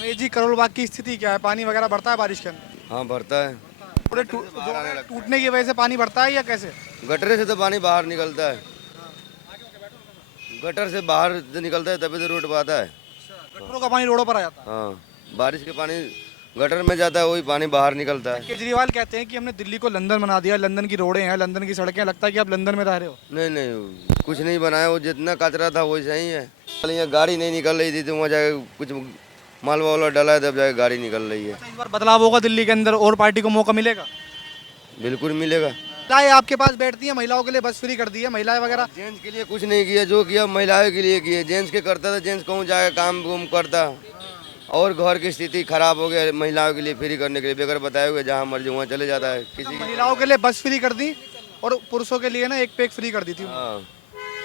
रमेश जी, करोल बाग की स्थिति क्या है? पानी वगैरह बढ़ता है बारिश के अंदर? हाँ भरता है। पूरे टूटने की वजह से पानी बढ़ता है या कैसे? गटर से तो पानी बाहर निकलता है, गटर से बाहर जो निकलता है तभी तो रोड पाता है। गटरों का पानी रोडों पर आ जाता है। हाँ, बारिश के पानी गटर में जाता है, वही पानी बाहर निकलता है। केजरीवाल कहते हैं कि हमने दिल्ली को लंदन बना दिया, लंदन की रोडें हैं, लंदन की सड़कें, लगता है कि आप लंदन में रह रहे हो। नहीं नहीं, कुछ नहीं बनाया, वो जितना कचरा था वही सही है। कल यहाँ गाड़ी नहीं निकल रही थी तो वहाँ जाके कुछ मालवा वाला डाला है तब जाके गाड़ी निकल रही है। इस बार बदलाव होगा दिल्ली के अंदर और पार्टी को मौका मिलेगा? बिल्कुल मिलेगा। चाहे आपके पास बैठती है, महिलाओं के लिए बस फ्री कर दी है, महिलाएं वगैरह। जेंट्स के लिए कुछ नहीं किया, जो किया महिलाओं के लिए किया। जेंट्स के करता था, जेंट्स कहूँ जाके काम वूम करता, और घर की स्थिति खराब हो गया। महिलाओं के लिए फ्री करने के लिए बेगर बताए हुए जहाँ मर्जी वहाँ चले जाता है किसी। महिलाओं के लिए बस फ्री कर दी और पुरुषों के लिए ना एक पैक फ्री कर दी थी। हाँ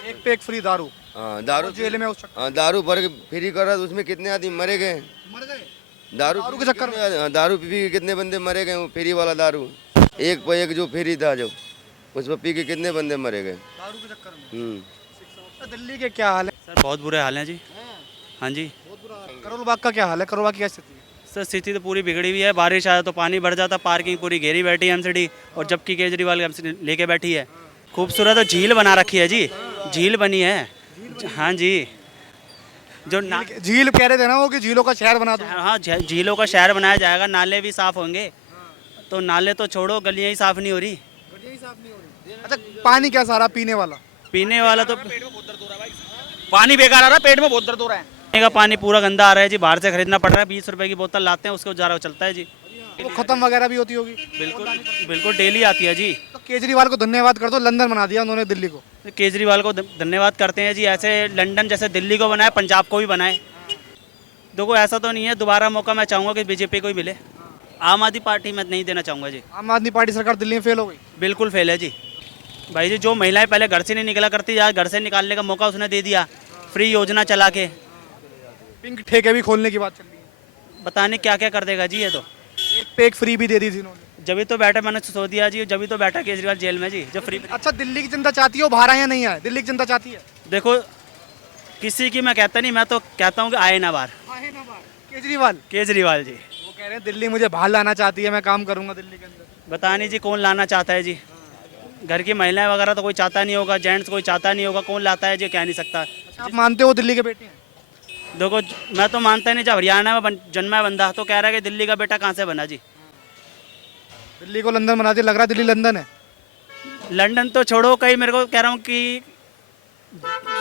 एक पैक फ्री दारू। हाँ, दारू जेल में उस चक्कर हाँ, दारू भर के फ्री कर रहा था, उसमें कितने आदमी मरे गए मर गए दारू दारू के चक्कर में। हाँ, दारू पी के कितने बंदे मरे गए। वो फ्री वाला दारू एक पे एक जो फ्री था, जो उसमें पी के कितने बंदे मरे गए। दारू के चक्कर में। तो दिल्ली के क्या हाल है? सर बहुत बुरे हाल हैं जी। हाँ जी बहुत बुरा हाल है। करोल बाग का क्या हाल है? करोल बाग की क्या स्थिति है? सर, स्थिति तो पूरी बिगड़ी हुई है। बारिश आया तो पानी भर जाता, पार्किंग पूरी घेरी बैठी है एमसीडी, और जबकि केजरीवाल एमसीडी लेके बैठी है। खूबसूरत झील बना रखी है जी, झील बनी है। हाँ जी, जो ना झील कह रहे थे ना वो कि झीलों का शहर बना दो। हाँ, झीलों का शहर बनाया जाएगा, नाले भी साफ होंगे। तो नाले तो छोड़ो, गलियाँ ही साफ नहीं हो रही। अच्छा, पानी क्या सारा पीने वाला? पीने वाला तो पानी बेकार आ रहा है, पेट में बहुत दर्द हो रहा है। पीने का पानी पूरा गंदा आ रहा है जी, बाहर से खरीदना पड़ रहा है। 20 रुपए की बोतल लाते हैं, उसके गुजारा चलता है जी। वो खत्म वगैरह भी होती होगी। बिल्कुल बिल्कुल, डेली आती है जी। तो केजरीवाल को धन्यवाद कर दो, लंदन बना दिया उन्होंने दिल्ली को। केजरीवाल को धन्यवाद करते हैं जी। ऐसे लंदन जैसे दिल्ली को बनाए, पंजाब को भी बनाए। देखो ऐसा तो नहीं है, दोबारा मौका मैं चाहूँगा कि बीजेपी को ही मिले। आम आदमी पार्टी में नहीं देना चाहूँगा जी। आम आदमी पार्टी सरकार दिल्ली में फेल हो गई। बिल्कुल फेल है जी। भाई जी, जो महिलाएं पहले घर से नहीं निकला करती, आज घर से निकालने का मौका उसने दे दिया, फ्री योजना चला के। पिंक ठेके भी खोलने की बात चल रही है। पता नहीं क्या क्या कर देगा जी ये तो। एक पैक फ्री भी दे दी थी इन्होंने। जब तो बैठा, मैंने सो दिया जी, जब तो बैठा केजरीवाल जेल में जी, जो फ्री। अच्छा, दिल्ली की जनता चाहती है वो बाहर आए या नहीं आए? दिल्ली की जनता चाहती है देखो, किसी की मैं कहता नहीं, मैं तो कहता हूँ कि आए ना बाहर। केजरीवाल। केजरीवाल जी। वो कह रहे हैं दिल्ली मुझे बाहर लाना चाहती है, मैं काम करूंगा दिल्ली के अंदर। बता नहीं जी कौन लाना चाहता है जी। घर की महिलाएं वगैरह तो कोई चाहता नहीं होगा, जेंट्स कोई चाहता नहीं होगा। कौन लाता है जी, कह नहीं सकता। अच्छा, आप मानते हो दिल्ली के बेटे हैं? देखो, मैं तो मानता ही नहीं। जब हरियाणा में जन्मा है बंदा, तो कह रहा है कि दिल्ली का बेटा कहाँ से बना जी। दिल्ली को लंदन बना दिया, लग रहा है दिल्ली लंदन है। लंदन तो छोड़ो, कहीं मेरे को कह रहा हूँ कि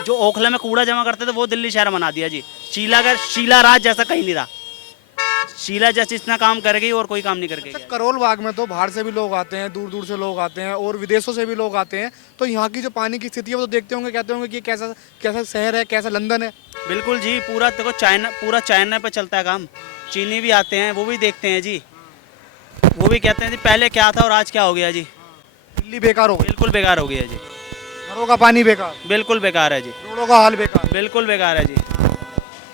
जो ओखला में कूड़ा जमा करते थे वो दिल्ली शहर बना दिया जी। शीला राज जैसा कहीं नहीं रहा। शीला जैसे इतना काम कर गई और कोई काम नहीं कर गई। अच्छा, करोल बाग में तो बाहर से भी लोग आते हैं, दूर दूर से लोग आते हैं और विदेशों से भी लोग आते हैं। तो यहाँ की जो पानी की स्थिति है वो तो देखते होंगे, कहते होंगे कि ये कैसा कैसा शहर है, कैसा लंदन है। बिल्कुल जी, पूरा देखो पूरा चाइना पे चलता है काम। चीनी भी आते हैं, वो भी देखते हैं जी। वो भी कहते हैं जी पहले क्या था और आज क्या हो गया जी। दिल्ली बेकार हो गई, बिल्कुल बेकार हो गया जी। घरों का पानी बेकार, बिल्कुल बेकार है जी। रोडों का हाल बेकार, बिल्कुल बेकार है जी।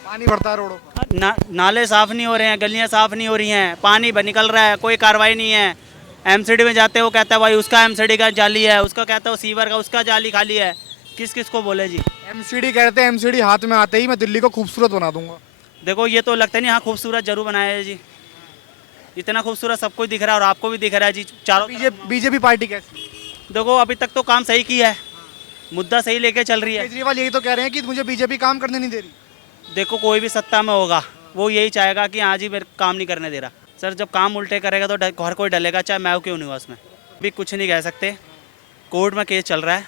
पानी भरता है रोडों पर। नाले साफ नहीं हो रहे हैं, गलियां साफ नहीं हो रही हैं, पानी निकल रहा है, कोई कार्रवाई नहीं है। एमसीडी में जाते हो, कहता है भाई उसका एमसीडी का जाली है, उसका कहता है सीवर का उसका जाली खाली है। किस किस को बोले जी। एमसीडी कहते हैं, एमसीडी हाथ में आते ही मैं दिल्ली को खूबसूरत बना दूंगा। देखो, ये तो लगता नहीं, हाँ खूबसूरत जरूर बनाया है जी। इतना खूबसूरत सबको दिख रहा है और आपको भी दिख रहा है जी। चारों बीजेपी पार्टी कैसी? देखो, अभी तक तो काम सही किया है, मुद्दा सही लेके चल रही है। केजरीवाल यही तो कह रहे हैं कि मुझे बीजेपी काम करने नहीं दे रही। देखो, कोई भी सत्ता में होगा वो यही चाहेगा कि हाँ जी मेरे काम नहीं करने दे रहा। सर, जब काम उल्टे करेगा तो हर कोई डलेगा, चाहे मैं क्यों नहीं हुआ उसमें। अभी कुछ नहीं कह सकते, कोर्ट में केस चल रहा है,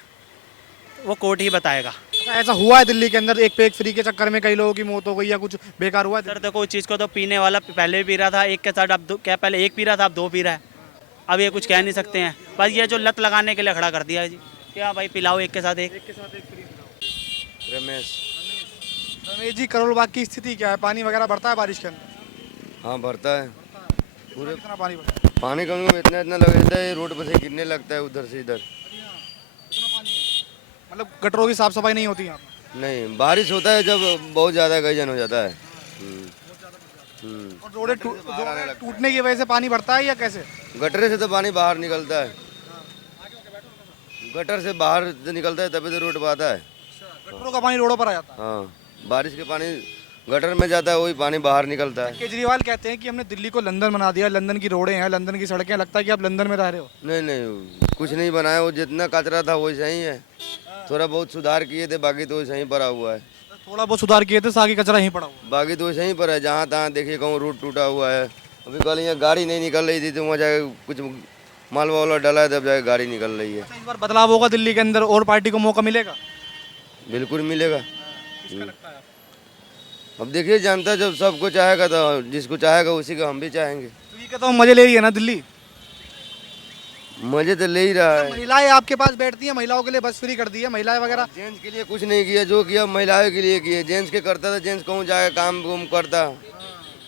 वो कोर्ट ही बताएगा। अच्छा, ऐसा हुआ है दिल्ली के अंदर एक पैक फ्री के चक्कर में कई लोगों की मौत हो गई या कुछ बेकार हुआ है? सर देखो, उस चीज़ को तो पीने वाला पहले भी पी रहा था एक के साथ, अब क्या पहले एक पी रहा था अब दो पी रहा है। अब ये कुछ कह नहीं सकते हैं, बस ये जो लत लगाने के लिए खड़ा कर दिया है जी। क्या भाई पिलाओ एक के साथ एक। रमेश। रमेश जी, करोल बाग की स्थिति क्या है? पानी वगैरह बढ़ता है बारिश के अंदर? हाँ भरता है। पूरे कितना पानी बढ़ता है? पानी कम में इतना इतना लग जाता है, रोड पर से गिरने लगता है उधर से इधर। मतलब गटरों की साफ सफाई नहीं होती यहाँ पर? नहीं, बारिश होता है जब बहुत ज़्यादा गजन हो जाता है। और रोडें टूटने की वजह से पानी बढ़ता है या कैसे? गटर से तो पानी बाहर निकलता है, गटर से बाहर जो निकलता है तभी तो रोड पाता है। गटरों का पानी रोडों पर आ जाता है। हाँ, बारिश के पानी गटर में जाता है वही पानी बाहर निकलता है। केजरीवाल कहते हैं कि हमने दिल्ली को लंदन बना दिया, लंदन की रोडें हैं, लंदन की सड़कें, लगता है कि आप लंदन में रह रहे हो। नहीं नहीं, कुछ नहीं बनाया, वो जितना कचरा था वही सही है, थोड़ा बहुत सुधार किए थे, बाकी तो वही पड़ा हुआ है। थोड़ा बहुत सुधार किए थे, सारी कचरा यहीं पड़ा हुआ। बाकी तो वही पर है, जहाँ तहाँ देखिए कहूँ रूट टूटा हुआ है। अभी कल यहाँ गाड़ी नहीं निकल रही थी तो वहाँ जाके कुछ मालवा वाला डला है, तब जाके गाड़ी निकल रही है। अच्छा, इस बार बदलाव होगा दिल्ली के अंदर और पार्टी को मौका मिलेगा? बिल्कुल मिलेगा। अब देखिए, जनता जब सबको चाहेगा तो जिसको चाहेगा उसी को हम भी चाहेंगे। तो ये कहता हूँ मजे ले रही है ना दिल्ली? मजे तो ले ही रहा है। महिलाएं आपके पास बैठती हैं, महिलाओं के लिए बस फ्री कर दी है, महिलाएं वगैरह। जेंट्स के लिए कुछ नहीं किया, जो किया महिलाओं के लिए किया। जेंट्स के करता था, जेंट्स कहूँ जाके काम वाम करता,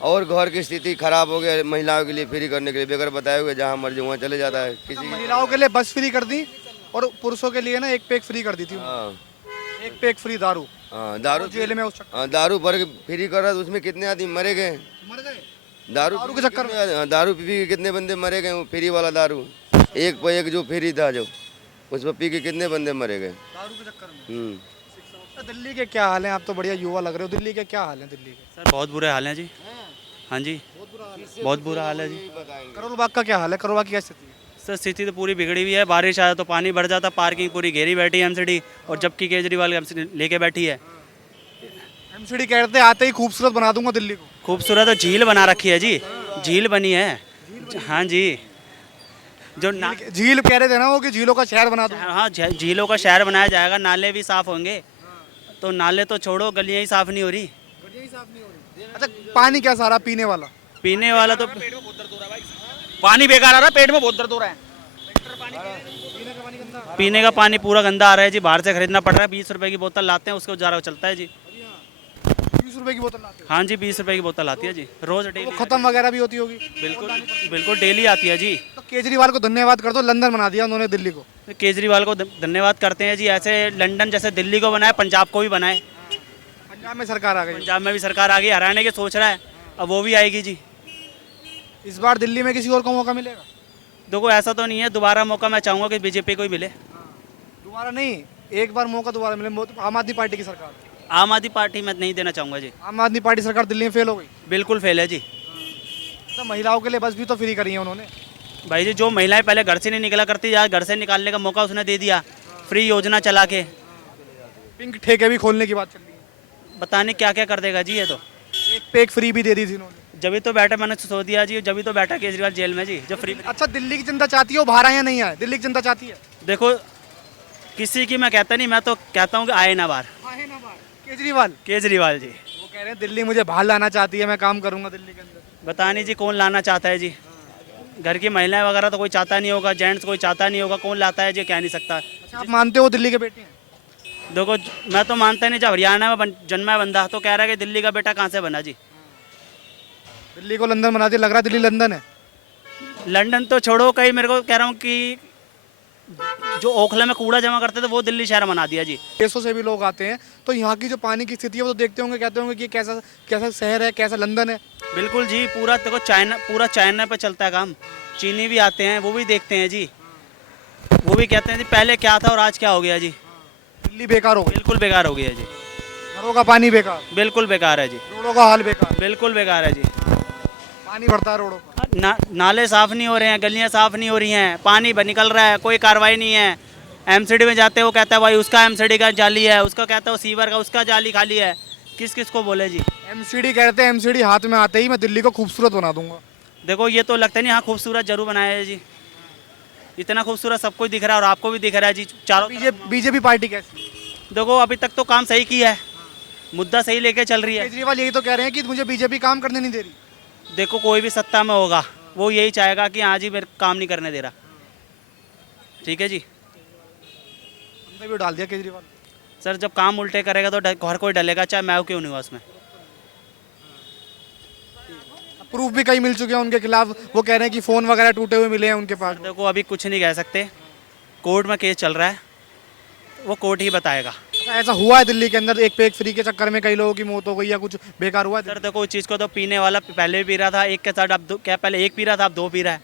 और घर की स्थिति खराब हो गया, महिलाओं के लिए फ्री करने के लिए बेगर बताए हुए जहाँ मर्जी वहाँ चले जाता है। किसी की महिलाओं के लिए बस फ्री कर दी और पुरुषों के लिए ना एक पैक फ्री कर दी थी, हाँ एक पैक फ्री दारू। हाँ, दारू जेल में उस चक्कर हाँ, दारू भर के फ्री कर रहा था, उसमें कितने आदमी मरे गए मर गए दारू दारू के चक्कर में। दारू पी के कितने बंदे मरे गए, वो फ्री वाला दारू, एक पे एक जो फ्री था जो, उस पर पी के कितने बंदे मरे गए। दारू के चक्कर में। हम्म। तो दिल्ली के क्या हाल हैं? आप तो बढ़िया युवा लग रहे हो। दिल्ली के क्या हाल हैं? दिल्ली के सर बहुत बुरे हाल हैं जी। हाँ जी, बहुत बुरा हाल है जी। करोल बाग का क्या हाल है? करोल बाग की क्या स्थिति है? सर स्थिति तो पूरी बिगड़ी हुई है, बारिश आया तो पानी भर जाता, पार्किंग पूरी घेरी बैठी है एमसीडी, और जबकि केजरीवाल लेके बैठी है। एमसीडी कहते आते ही खूबसूरत बना दूंगा दिल्ली को। खूबसूरत झील बना रखी है जी, झील बनी है। हाँ जी, जो ना झील कह रहे थे ना वो कि झीलों का शहर बना दूंगा। हाँ झीलों का शहर बनाया जाएगा, नाले भी साफ होंगे। तो नाले तो छोड़ो, गलियाँ ही साफ नहीं हो रही। अच्छा, पानी क्या सारा पीने वाला? पीने वाला तो पानी बेकार आ रहा है, पेट में बहुत दर्द हो रहा है। पीने का पानी पूरा गंदा आ रहा है जी, बाहर से खरीदना पड़ रहा है। 20 रुपए की बोतल लाते हैं, उसके गुजारा चलता है जी। 20 रुपए की बोतल लाते हो? हाँ जी, 20 रुपए की बोतल आती है जी, रोज वो डेली। खत्म वगैरह भी होती होगी। बिल्कुल बिल्कुल डेली आती है जी। तो केजरीवाल को धन्यवाद कर दो, लंदन बना दिया उन्होंने दिल्ली को। तो केजरीवाल को धन्यवाद करते हैं जी। ऐसे लंदन जैसे दिल्ली को बनाए, पंजाब को भी बनाए। पंजाब में सरकार आ गई। पंजाब में भी सरकार आ गई, हराने की सोच रहा है, अब वो भी आएगी जी। इस बार दिल्ली में किसी और को मौका मिलेगा? देखो ऐसा तो नहीं है, दोबारा मौका मैं चाहूँगा कि बीजेपी को ही मिले। दोबारा नहीं, एक बार मौका दोबारा मिले। आम आदमी पार्टी की सरकार। आम आदमी पार्टी में नहीं देना चाहूँगा जी। आम आदमी पार्टी सरकार दिल्ली में फेल हो गई। बिल्कुल फेल है जी। तो महिलाओं के लिए बस भी तो फ्री करी है उन्होंने। भाई जी, जो महिलाएं पहले घर से नहीं निकला करती, आज घर से निकालने का मौका उसने दे दिया, फ्री योजना चला के। पिंक ठेके भी खोलने की बात चल रही है। पता नहीं क्या क्या कर देगा जी ये तो। एक पैक फ्री भी दे दी थी उन्होंने। जब तो बैठा, मैंने सोच दिया जी, जब तो बैठा केजरीवाल जेल में जी, जो फ्री। अच्छा, दिल्ली की जनता चाहती है वो बाहर आए या नहीं आए? दिल्ली की जनता चाहती है। देखो किसी की मैं कहता नहीं, मैं तो कहता हूँ कि आए ना बाहर केजरीवाल केजरीवाल जी। वो कह रहे हैं दिल्ली मुझे बाहर लाना चाहती है, मैं काम करूंगा दिल्ली के अंदर। बता नहीं जी कौन लाना चाहता है जी। घर की महिलाएं वगैरह तो कोई चाहता नहीं होगा, जेंट्स कोई चाहता नहीं होगा, कौन लाता है जी कह नहीं सकता। अच्छा, आप मानते हो दिल्ली के बेटे हैं? देखो मैं तो मानता नहीं, जब हरियाणा में जन्मा है बंदा तो कह रहा है कि दिल्ली का बेटा कहाँ से बना जी। दिल्ली को लंदन बना दिया, लग रहा है दिल्ली लंदन है। लंदन तो छोड़ो, कहीं मेरे को कह रहा हूँ कि जो ओखला में कूड़ा जमा करते थे वो दिल्ली शहर बना दिया जी। देशों से भी लोग आते हैं, तो यहाँ की जो पानी की स्थिति है वो तो देखते होंगे, कहते होंगे कि कैसा कैसा शहर है, कैसा लंदन है। बिल्कुल जी, पूरा देखो पूरा चाइना पे चलता है काम। चीनी भी आते हैं, वो भी देखते हैं जी, वो भी कहते हैं जी पहले क्या था और आज क्या हो गया जी। दिल्ली बेकार हो गई, बिल्कुल बेकार हो गया जी, घरों का पानी बेकार, बिल्कुल बेकार है जी, रोडों का हाल बेकार, बिल्कुल बेकार है जी। पानी भरता है रोडों पर। नाले साफ नहीं हो रहे हैं, गलियां साफ नहीं हो रही हैं, पानी निकल रहा है, कोई कार्रवाई नहीं है। एमसीडी में जाते हैं, वो कहता है भाई उसका एमसीडी का जाली है, उसका कहता है वो सीवर का उसका जाली खाली है। किस किस को बोले जी। एमसीडी कहते हैं, एमसीडी हाथ में आते ही मैं दिल्ली को खूबसूरत बना दूंगा। देखो ये तो लगता नहीं, हाँ खूबसूरत जरूर बनाया है जी, इतना खूबसूरत सबको दिख रहा है और आपको भी दिख रहा है जी चारों। बीजेपी पार्टी कैसी? देखो अभी तक तो काम सही किया है, मुद्दा सही लेके चल रही है। केजरीवाल यही तो कह रहे हैं कि मुझे बीजेपी काम करने नहीं दे रही। देखो कोई भी सत्ता में होगा वो यही चाहेगा कि हाँ जी मेरे काम नहीं करने दे रहा। ठीक है जी, हमने भी डाल दिया केजरीवाल। सर जब काम उल्टे करेगा तो घर कोई डलेगा, चाहे मैं क्यों नहीं हुआ उसमें। प्रूफ भी कई मिल चुके हैं उनके खिलाफ, वो कह रहे हैं कि फोन वगैरह टूटे हुए मिले हैं उनके पास। देखो अभी कुछ नहीं कह सकते, कोर्ट में केस चल रहा है, वो कोर्ट ही बताएगा। ऐसा हुआ है दिल्ली के अंदर, एक पे एक फ्री के चक्कर में कई लोगों की मौत हो गई या कुछ बेकार हुआ है? सर देखो इस चीज़ को तो पीने वाला पहले भी पी रहा था, एक के साथ अब क्या पहले एक पी रहा था अब दो पी रहा है।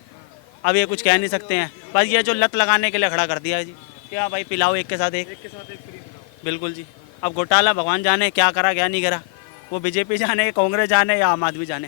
अब ये कुछ कह नहीं सकते हैं, बस ये जो लत लगाने के लिए खड़ा कर दिया है जी, क्या भाई पिलाओ एक के साथ एक। बिल्कुल जी, अब घोटाला भगवान जाने क्या करा क्या नहीं करा। वो बीजेपी जाने, कांग्रेस जाने या आम आदमी जाने।